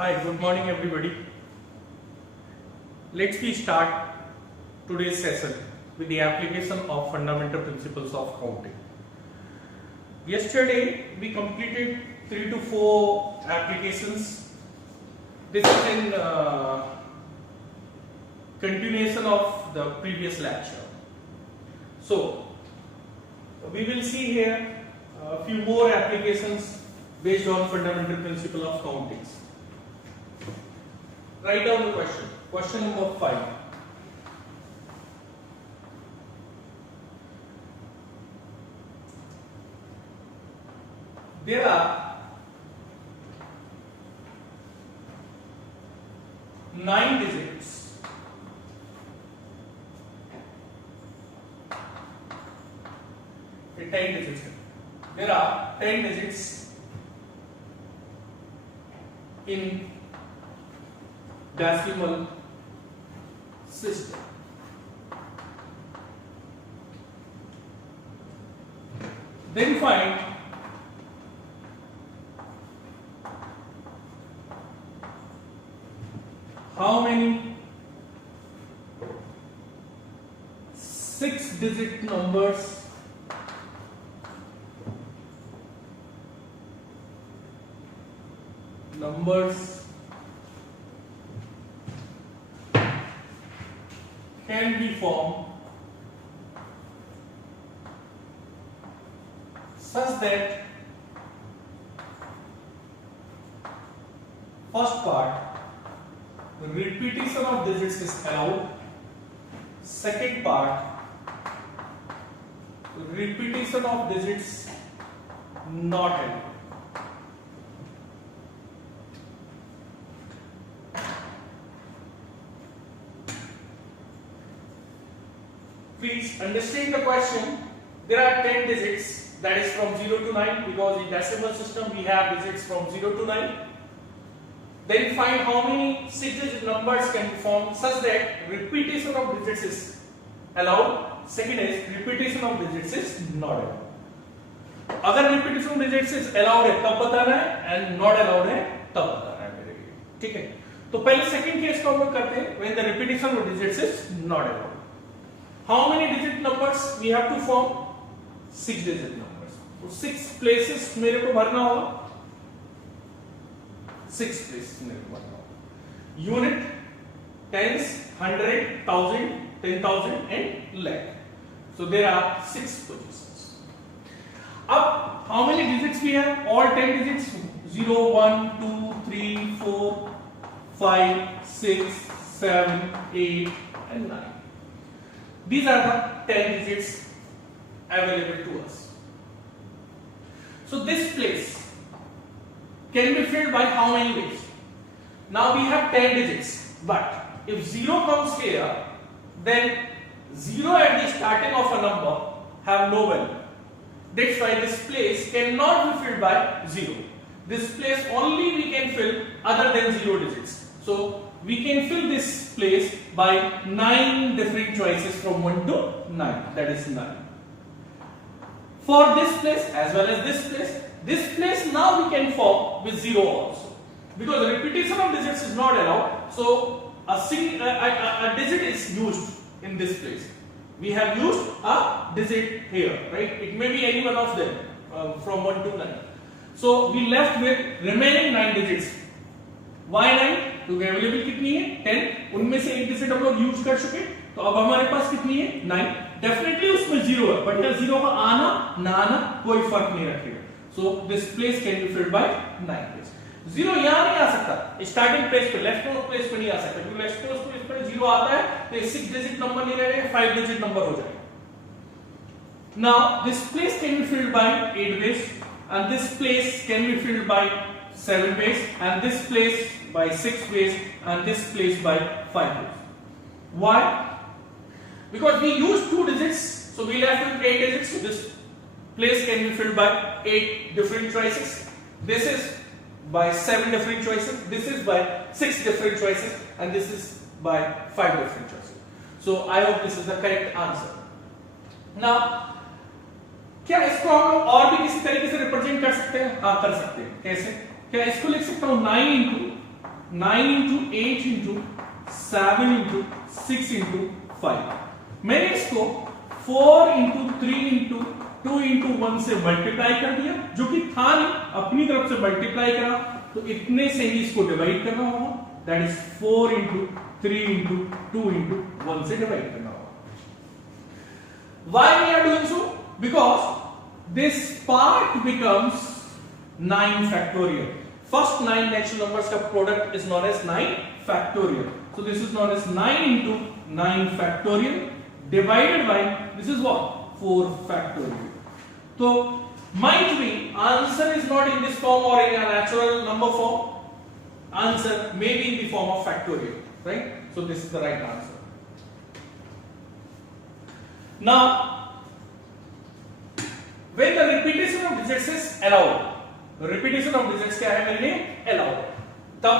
Hi, good morning everybody. Let's start today's session with the application of fundamental principles of counting. Yesterday we completed 3 to 4 applications. This is in continuation of the previous lecture. So we will see here a few more applications based on fundamental principle of counting. Write down the question. Question number 5. There are 9 digits There are 10 digits in decimal system. Then find how many 6-digit numbers can be formed such that first part repetition of digits is allowed, second part repetition of digits not allowed. Please understand the question. There are 10 digits, that is from 0 to 9, because in decimal system we have digits from 0 to 9. Then find how many 6-digit numbers can be formed such that repetition of digits is allowed. Second is repetition of digits is not allowed. अगर repetition of digits is allowed है तब बताना है and not allowed है तब बताना है मेरे लिए. ठीक है? तो पहले second केस का उपयोग करते हैं when the repetition of digits is not allowed. How many digit numbers we have to form? 6-digit numbers. तो 6 places मेरे को भरना होगा. 6 places मेरे को भरना होगा. Unit, tens, 100, 1000, 10,000 and lakh. So there are 6 positions. अब how many digits we have? All 10 digits. 0, 1, 2, 3, 4, 5, 6, 7, 8 and 9. These are the 10 digits available to us. So this place can be filled by how many ways? Now we have 10 digits, but if 0 comes here, then 0 at the starting of a number have no value. That's why this place cannot be filled by 0. This place only we can fill other than 0 digits. So we can fill this place by 9 different choices from 1 to 9. That is 9. For this place as well as this place now we can form with 0 also. Because repetition of digits is not allowed. So a digit is used in this place. We have used a digit here, right? It may be any one of them from 1 to 9. So we left with remaining 9 digits. Why 9? क्योंकि available कितनी है 10, उनमें से एक digit हम लोग use कर चुके, तो अब हमारे पास कितनी है 9. डेफिनेटली उसमें 0 है, बट यहाँ 0 का आना ना आना कोई फर्क नहीं रखेगा. So this place can be filled by 9 place. 0 यहाँ नहीं आ सकता, स्टार्टिंग प्लेस पे लेफ्ट मोस्ट प्लेस पे नहीं आ सकता, क्योंकि लेफ्ट मोस्ट प्लेस पे 0 आता है तो ये 6 डिजिट नंबर नहीं रहेगा, 5 डिजिट नंबर हो जाएगा. Now this place can be filled by 8 ways and this place can be filled by 7 ways and this place by 6 ways and this place by 5 ways. Why? Because we used 2 digits, so we left with 8 digits. So this place can be filled by 8 different choices. This is by 7 different choices. This is by 6 different choices, and this is by 5 different choices. So I hope this is the correct answer. Now क्या इसको हम लोग और भी किसी तरीके से represent कर सकते हैं? हाँ कर सकते हैं. कैसे? क्या इसको लिख सकता हूँ 9 into 9 into 8 into 7 into 6 into 5। मैंने इसको 4 इंटू 3 इंटू 2 इंटू 1 से मल्टीप्लाई कर दिया, जो कि था नहीं, अपनी तरफ से मल्टीप्लाई करा, तो इतने से ही इसको डिवाइड करना होगा, that is 4 into 3 into 2 into 1 से डिवाइड करना होगा। Why we are doing so? Because this part becomes 9 factorial. First 9 natural numbers का product is known as 9 factorial. So this is known as 9 into 9 factorial divided by, this is what? 4 factorial. So might be answer is not in this form or in a natural number form. Answer may be in the form of factorial, right? So this is the right answer. Now, when the repetition of digits is allowed, repetition of digits क्या है मेरे लिए? allowed. तब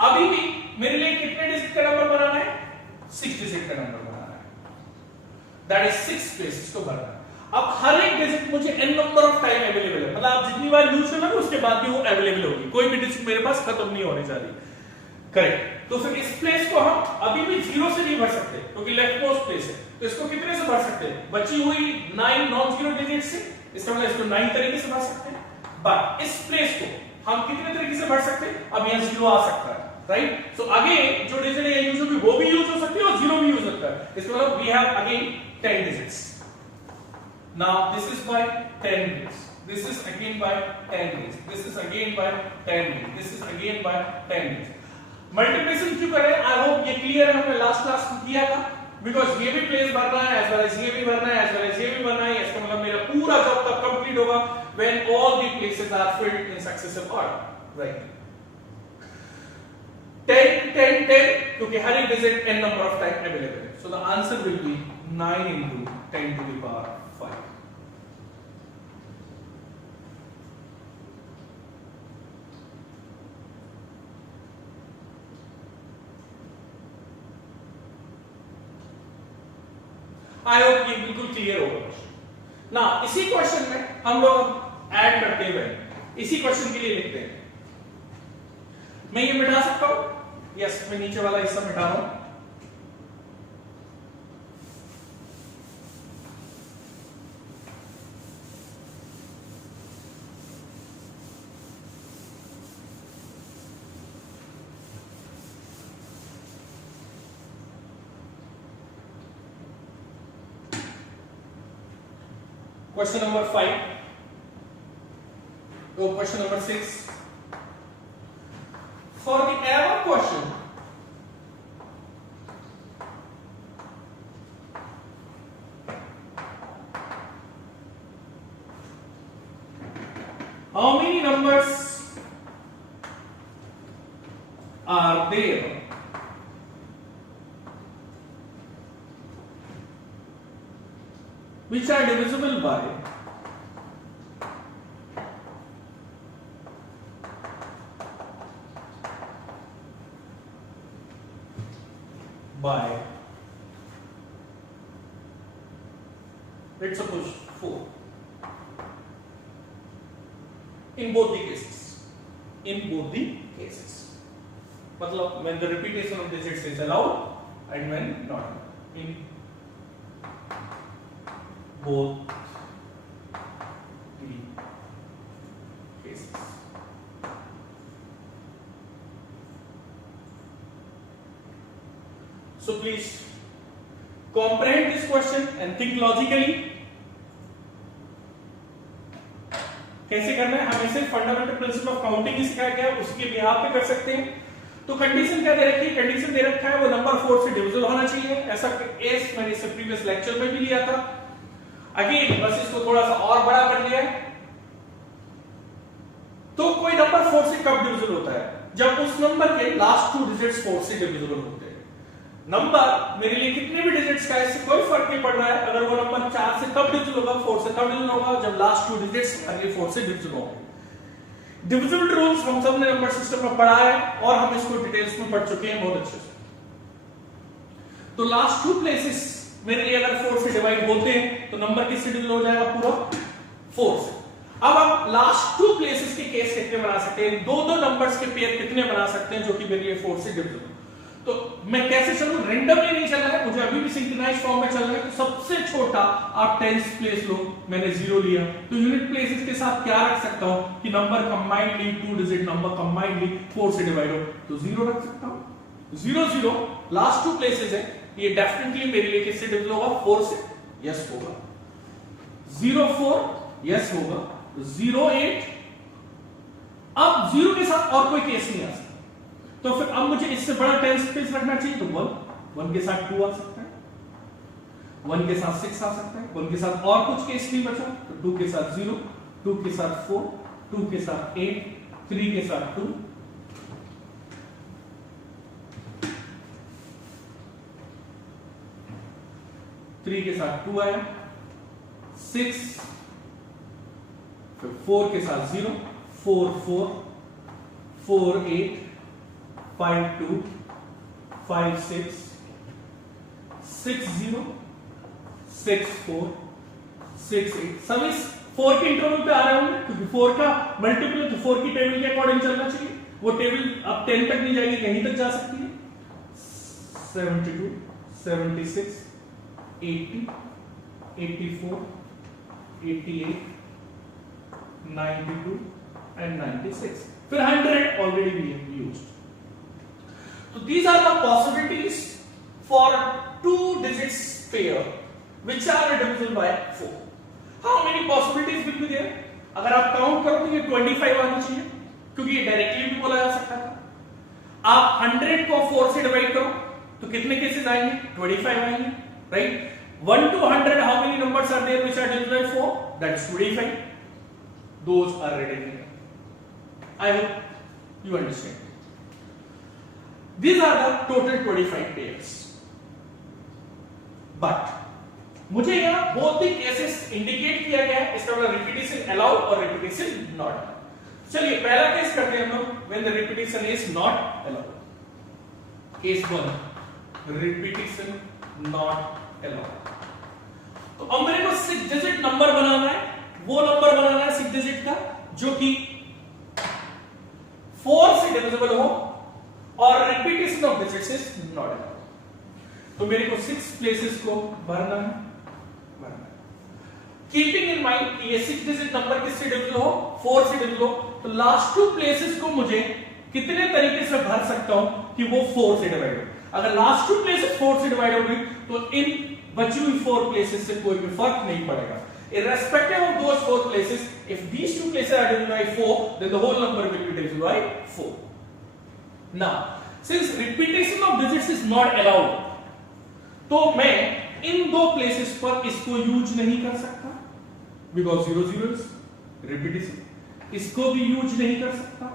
अभी भी मेरे लिए कितने डिजिट का नंबर बनाना है? 6 डिजिट का नंबर बनाना है, that is 6 प्लेसेस को भरना है। अब हर एक डिजिट मुझे n number of time available है, मतलब आप जितनी बार यूज करोगे उसके बाद भी वो अवेलेबल होगी, कोई भी डिजिट मेरे पास खत्म नहीं होने जा रही। करेक्ट, तो फिर इस प्लेस को हम अभी भी 0 से नहीं भर सकते क्योंकि लेफ्ट मोस्ट प्लेस है, तो इसको कितने से भर सकते हैं? बची हुई 9 नॉन जीरो डिजिट से, इसका मतलब इसको 9 तरीके से भर सकते हैं, बट इस प्लेस को हम कितने तरीके से भर सकते हैं? अब यहां 0 आ सकता है, राइट? सो अगेन जो डिजिट है यूज होगी वो भी यूज हो सकती है और 0 भी यूज हो सकता है, इसका मतलब we have again 10 digits. Now this is by 10 digits, this is again by 10 digits, this is again by 10 digits, this is again by 10 digits। Multiplication क्यों कर रहे हैं? आई होप ये क्लियर है, हमने लास्ट क्लास में किया था, बिकॉज़ ये भी प्लेस भरना है एज वेल एज ये भी भरना है एज वेल एज ये भी भरना है, इसका मतलब मेरा पूरा जॉब तब कंप्लीट होगा when all the places are filled in successive order, right? 10 10 10 क्योंकि हर एक digit n number of time available है, so the answer will be 9 into 10 to the power 5। I hope ये बिल्कुल क्लियर होगा ना। इसी क्वेश्चन में हम लोग ऐड करते हुए इसी क्वेश्चन के लिए लिखते हैं, मैं ये मिटा सकता हूं, यस मैं नीचे वाला हिस्सा मिटा रहा हूं। Question number 5, or question number 6. For the above question, how many numbers are there which are divisible by 4, let's suppose 4 in both the cases, मतलब when the repetition of digits is allowed and when not, in both the cases। So please comprehend this question and think logically। कैसे करना है? हमें सिर्फ fundamental principle of counting ही सिखाया गया, उसके behalf पे कर सकते हैं। तो कंडीशन क्या दे रखी है? कंडीशन दे रखा है वो नंबर 4 से डिविजिबल होना चाहिए, ऐसा केस मैंने इससे प्रीवियस लेक्चर में भी लिया था। अगेन बस इसको थोड़ा सा और बड़ा कर लिया है। तो कोई नंबर 4 से कब डिविजिबल होता है? जब उस नंबर के लास्ट 2 डिजिट्स 4 से डिविजिबल होते हैं। नंबर मेरे लिए कितने भी डिजिट्स का इससे कोई फर्क नहीं पड़ रहा है, अगर वो नंबर 4 से तब डिविजिबल होगा, 4 से तब डिविजिबल होगा जब लास्ट 2 डिजिट्स अगले 4 से डिविजिबल होंगे। डिविजिबल रूल्स हम सब ने नंबर सिस्टम में पढ़ा है और हम इसको डिटेल्स में पढ़ चुके हैं बहुत अच्छे से। तो लास्ट 2 प्लेसेस मेरे लिए अगर 4 से डिवाइड होते हैं तो नंबर किससे डिविजिबल हो जाएगा? पूरा 4 से। अब आप लास्ट टू प्लेसेस के केस कितने बना सकते हैं, दो दो नंबर्स के पेयर कितने बना सकते हैं जो कि मेरे लिए 4 से डिविजिबल। तो मैं कैसे चलूं, रेंडमली नहीं चल रहा है, मुझे अभी भी सिंक्रोनाइज फॉर्म में चल रहा है। तो सबसे छोटा आप टेंस प्लेस लो, मैंने 0 लिया, तो यूनिट प्लेसेस के साथ क्या रख सकता हूं कि number combinedly 2 digit number combinedly 4 से डिवाइड हो, तो 0 रख सकता हूं। 0 0 लास्ट टू प्लेसेस है, ये डेफिनेटली मेरे लिए किससे डिविजिबल होगा, 4 से, यस होगा। 0 4 यस होगा। 0 8, अब 0 के साथ और कोई केस नहीं आ सकता, तो फिर अब मुझे इससे बड़ा टेंस प्लेस रखना चाहिए, तो 1 के साथ 2 आ सकता है, 1 के साथ 6 आ सकता है, 1 के साथ और कुछ केस नहीं बचा, तो 2 के साथ 0, 2 के साथ 4, 2 के साथ 8, 3 के साथ 2, 3 के साथ 2 आया, 6, फिर 4 के साथ 0, 4 4, 4 8, 5 2, 5 6, 6 0, 6 4, 6 8, सब इस 4 के इंटरवल पे आ रहे होंगे, क्योंकि 4 का मल्टीपल तो 4 की टेबल के अकॉर्डिंग चलना चाहिए। वो टेबल अब 10 तक नहीं जाएगी, यहीं तक जा सकती है। 72, 76, 80, 84, 88, 92 and 96, फिर 100 already we have used. So these are the possibilities for a 2 digits pair which are divisible by 4. How many possibilities will be there? अगर आप काउंट करो तो ये 25 आनी चाहिए, क्योंकि ये डायरेक्टली भी बोला जा सकता था। आप 100 को 4 से डिवाइड करो तो कितने केसेस आएंगे, 25 आएंगे, right. 1 to 100 how many numbers are there which are divisible by 4? That's 25. Those are written here. I hope you understand. These are the total 25 pairs. But मुझे यहाँ both the cases indicate किया गया है, इसका मतलब repetition allowed और repetition not allowed. चलिए पहला केस करते हैं हम लोग, when the repetition is not allowed. Case 1, repetition not allowed. तो अब मेरे को 6 डिजिट नंबर बनाना है, वो नंबर बनाना है 6 डिजिट का जो कि 4 से डिविजिबल हो और repetition of digits is not allowed. तो मेरे को 6 प्लेसेस को भरना है। कीपिंग इन माइंड ये 6 डिजिट नंबर किससे डिविजिबल हो, 4 से डिविजिबल हो, तो लास्ट 2 प्लेसेस को मुझे कितने तरीके से भर सकता हूं कि वो 4 से डिवाइड हो। अगर लास्ट 2 प्लेसेस 4 से डिवाइड हो गई तो इन बची हुई 4 प्लेसेस से कोई भी फर्क नहीं पड़ेगा। Irrespective of those 4 places, if these 2 places are divisible by 4, then the whole number will be divisible by 4. Now, since repetition of digits is not allowed, तो मैं इन 2 places पर इसको यूज नहीं कर सकता, because 0 0 is repetition. इसको भी use नहीं कर सकता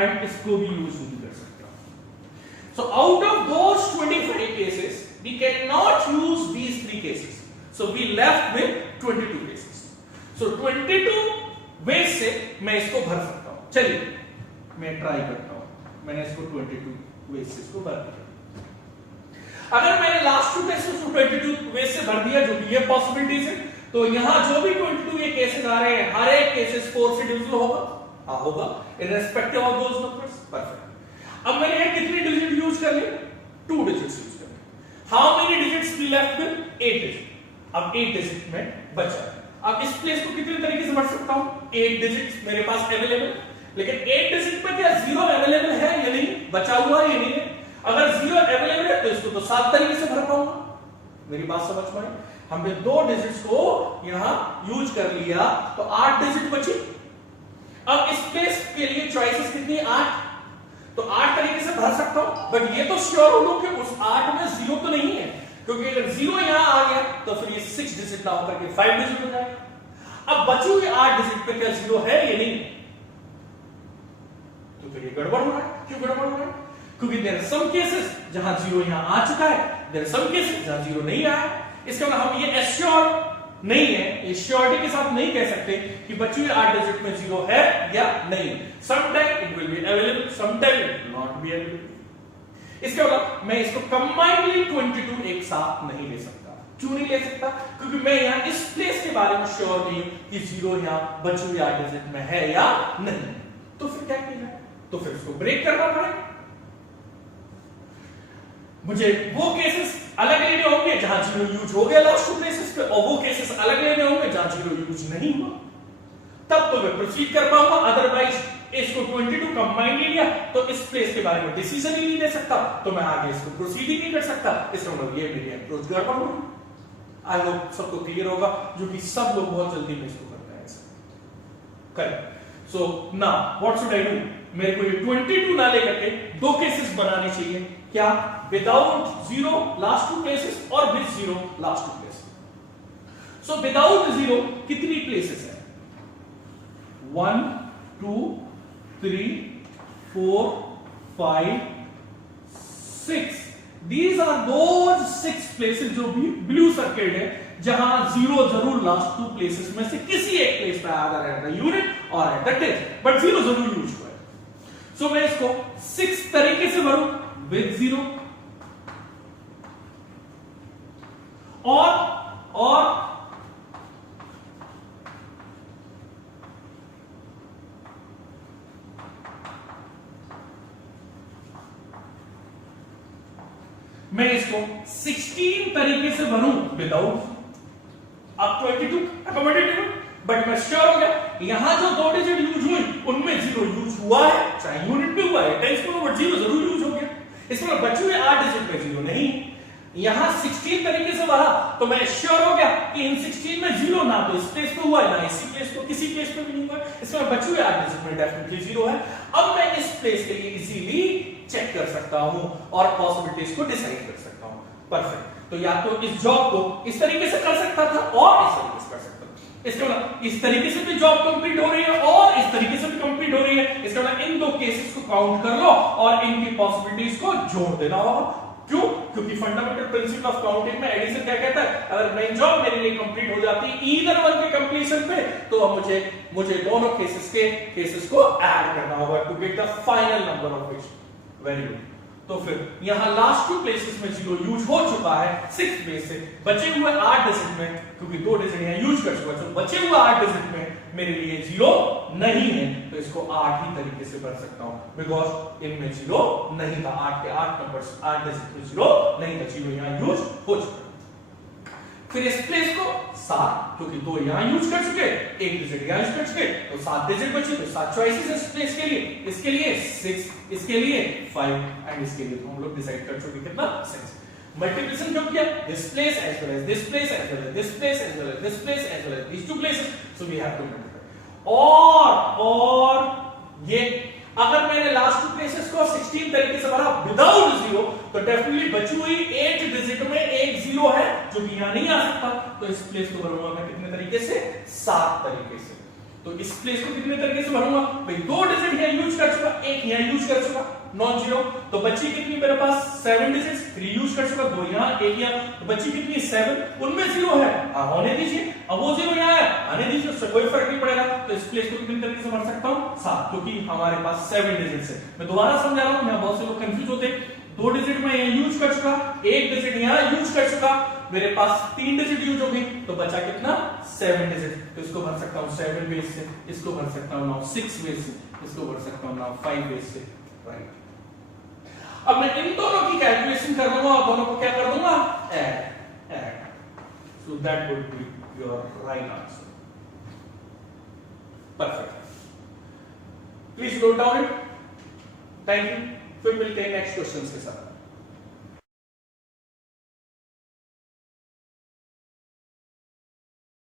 and इसको भी यूज नहीं कर सकता. So out of those 25 cases, we cannot use these 3 cases. So we left with 22 cases. So 22 ways से मैं इसको भर सकता हूं। चलिए मैं ट्राई करता हूं, मैंने इसको 22 ways से इसको भर दिया। अगर मैंने लास्ट 2 केसेस को 22 ways से भर दिया, जो कि ये पॉसिबिलिटीज है, तो यहां जो भी 22 ये केसेस आ रहे हैं, हर एक केसेस 4 से डिविजिबल होगा, होगा irrespective of those numbers. Perfect. अब मैंने यहां कितने डिजिट यूज कर लिए, 2 डिजिट्स यूज कर लिए। How many digits we left with, 8 digit. अब 8 डिजिट में बचा। अब इस प्लेस को कितने तरीके से भर सकता हूं, 8 डिजिट मेरे पास अवेलेबल, लेकिन 8 डिजिट में क्या 0 अवेलेबल है या नहीं, बचा हुआ है या नहीं है। अगर 0 अवेलेबल है तो इसको तो 7 तरीके से भर पाऊंगा। मेरी बात समझ में आई? हमने 2 डिजिट्स को यहां यूज कर लिया तो 8 डिजिट बची। अब इस प्लेस के लिए चॉइसेस कितनी, 8, तो 8 तरीके से भर सकता हूं, बट ये तो श्योर हो लो कि उस 8 में 0 तो नहीं है, क्योंकि अगर 0 यहां आ गया तो फिर ये 6 डिजिट ना होकर के 5 डिजिट हो जाएगा। अब बची हुई 8 डिजिट पे क्या 0 है या नहीं, तो फिर ये गड़बड़ हो रहा है। क्यों गड़बड़ हो रहा है, क्योंकि देयर आर सम केसेस जहां 0 यहां आ चुका है, देयर आर सम केसेस जहां 0 नहीं आया। इसका मतलब हम ये एश्योर नहीं है, ये श्योरिटी के साथ नहीं कह सकते कि बची हुई 8 डिजिट में 0 है या नहीं। Some time it will be available, some time it will not be available. इसके बाद मैं इसको कंबाइनली 22 एक साथ नहीं ले सकता, क्यों नहीं ले सकता? क्योंकि मैं यहाँ इस प्लेस के बारे में श्योर नहीं हूं कि 0 यहाँ बचे हुए 8 डिजिट में है या नहीं। तो फिर क्या किया जाए? तो फिर उसको ब्रेक करना पड़ेगा। मुझे वो केसेस अलग लेने होंगे जहां 0 यूज हो गया लास्ट 2 प्लेसेस पे, और वो केसेस अलग लेने होंगे जहां 0 यूज नहीं हुआ, तब तो मैं प्रोसीड कर पाऊंगा। अदरवाइज इसको 22 कंबाइन ले लिया तो इस प्लेस के बारे में डिसीजन ही नहीं ले सकता, तो मैं आगे इसको प्रोसीड ही नहीं कर सकता। इसका मतलब ये मेरी अप्रोच गड़बड़ होगी। आई होप सबको क्लियर होगा, जो कि सब लोग बहुत जल्दी में इसको करते हैं। Correct. So now what should I do? मेरे को ये 22 ना लेकर के दो केसेस बनाने चाहिए। क्या? विदाउट 0 लास्ट 2 प्लेसेस और with 0 last 2 places. So without 0 कितनी प्लेसेस है? 1 2 3 4 5 6। These are those 6 places जो भी ब्लू सर्किल है, जहां 0 जरूर लास्ट 2 प्लेसेस में से किसी एक प्लेस पे आधा एट द यूनिट और एट द टेस्ट, बट 0 जरूर यूज हुआ है। सो मैं इसको 6 तरीके से भरूं, विद 0 और मैं इसको 16 तरीके से भरूं विदाउट। अब 22 अकोमोडेटिव, बट मैं श्योर हो गया यहां जो 2 डिजिट यूज हुए उनमें 0 यूज हुआ है, चाहे यूनिट में हुआ है टेंस में, बट 0 जरूर यूज हो गया। इसमें बचे हुए 8 डिजिट में 0 नहीं। यहां 16 तरीके से भरा तो मैं श्योर हो गया कि इन 16 में 0 ना तो इस प्लेस पे हुआ है, ना इसी प्लेस पे, किसी प्लेस पे भी नहीं हुआ। इसमें बचे हुए 8 डिजिट में डेफिनेटली 0 है। अब मैं इस प्लेस के लिए इजीली चेक कर सकता हूं और पॉसिबिलिटीज को डिसाइड कर सकता हूं। परफेक्ट। तो या तो इस जॉब को इस तरीके से कर सकता था और इस तरीके से कर सकता था। इसका मतलब इस तरीके से भी जॉब कंप्लीट हो रही है और इस तरीके से भी कंप्लीट हो रही है। इसका मतलब इन दो केसेस को काउंट कर लो और इनकी पॉसिबिलिटीज को जोड़ देना होगा। क्यों? क्योंकि फंडामेंटल प्रिंसिपल ऑफ काउंटिंग में एडिशन क्या कहता है? अगर मेन जॉब मेरे लिए कंप्लीट हो जाती है ईदर वन के कंप्लीशन पे, तो अब मुझे दोनों केसेस को ऐड करना होगा to get the final number of each. Very good. तो फिर यहां लास्ट 2 प्लेसेस में 0 यूज हो चुका है 6 बेस से, बचे हुए 8 डिजिट में, क्योंकि 2 डिजिट यहां यूज कर चुका है, तो बचे हुए 8 डिजिट में मेरे लिए 0 नहीं है, तो इसको 8 ही तरीके से भर सकता हूं, बिकॉज इनमें 0 नहीं था। 8 के 8 नंबर्स 8 डिजिट में 0 नहीं था, 0 यहां यूज हो चुका। फिर इस प्लेस को 7, क्योंकि 2 यहां यूज कर चुके, 1 डिजिट यहां यूज कर चुके, तो 7 डिजिट बचे, तो 7 चॉइसेस इस प्लेस के लिए, इसके लिए 6, इसके लिए 5 एंड इसके लिए तो हम लोग डिसाइड कर चुके कितना 6। मल्टीप्लिकेशन क्यों किया? This place as well as this place as well as this place as well as this place as well as these 2 places, so we have to multiply. और ये अगर मैंने लास्ट 2 प्लेसेस को 16 तरीके से भरा विदाउट 0, तो डेफिनेटली बची हुई 8 डिजिट में एक 0 है जो कि यहां नहीं आ सकता, तो इस प्लेस को भरूंगा मैं कितने तरीके से? 7 तरीके से। तो इस प्लेस को कितने तरीके से भरूंगा? भाई 2 डिजिट यहां यूज कर चुका, 1 यहां यूज कर चुका, नॉन जीरो, तो बची कितनी मेरे पास? 7 डिजिट्स, 3 यूज कर चुका, 2 यहां 1 यहां, तो बची कितनी? 7, उनमें 0 है, होने दीजिए। अब वो 0 यहां है, आने दीजिए, उससे कोई फर्क नहीं पड़ेगा। तो इस प्लेस को कितने तरीके से भर सकता हूं? 7, क्योंकि हमारे पास 7 डिजिट्स है। मैं दोबारा समझा रहा हूं, यहां बहुत से लोग कंफ्यूज होते हैं। 2 डिजिट में यहां यूज कर चुका, 1 डिजिट यहां यूज कर चुका, मेरे पास 3 डिजिट यूज हो गई, तो बचा कितना? 7 डिजिट। तो इसको भर सकता हूं 7 बेस से, इसको भर सकता हूं नाउ 6 बेस से, इसको भर सकता हूं नाउ 5 बेस से, राइट। अब मैं इन दोनों की कैलकुलेशन कर लूंगा और दोनों को क्या कर दूंगा? Add. So that would be your right answer. Perfect. Please note down it. Thank you. फिर मिलते हैं नेक्स्ट क्वेश्चंस के साथ।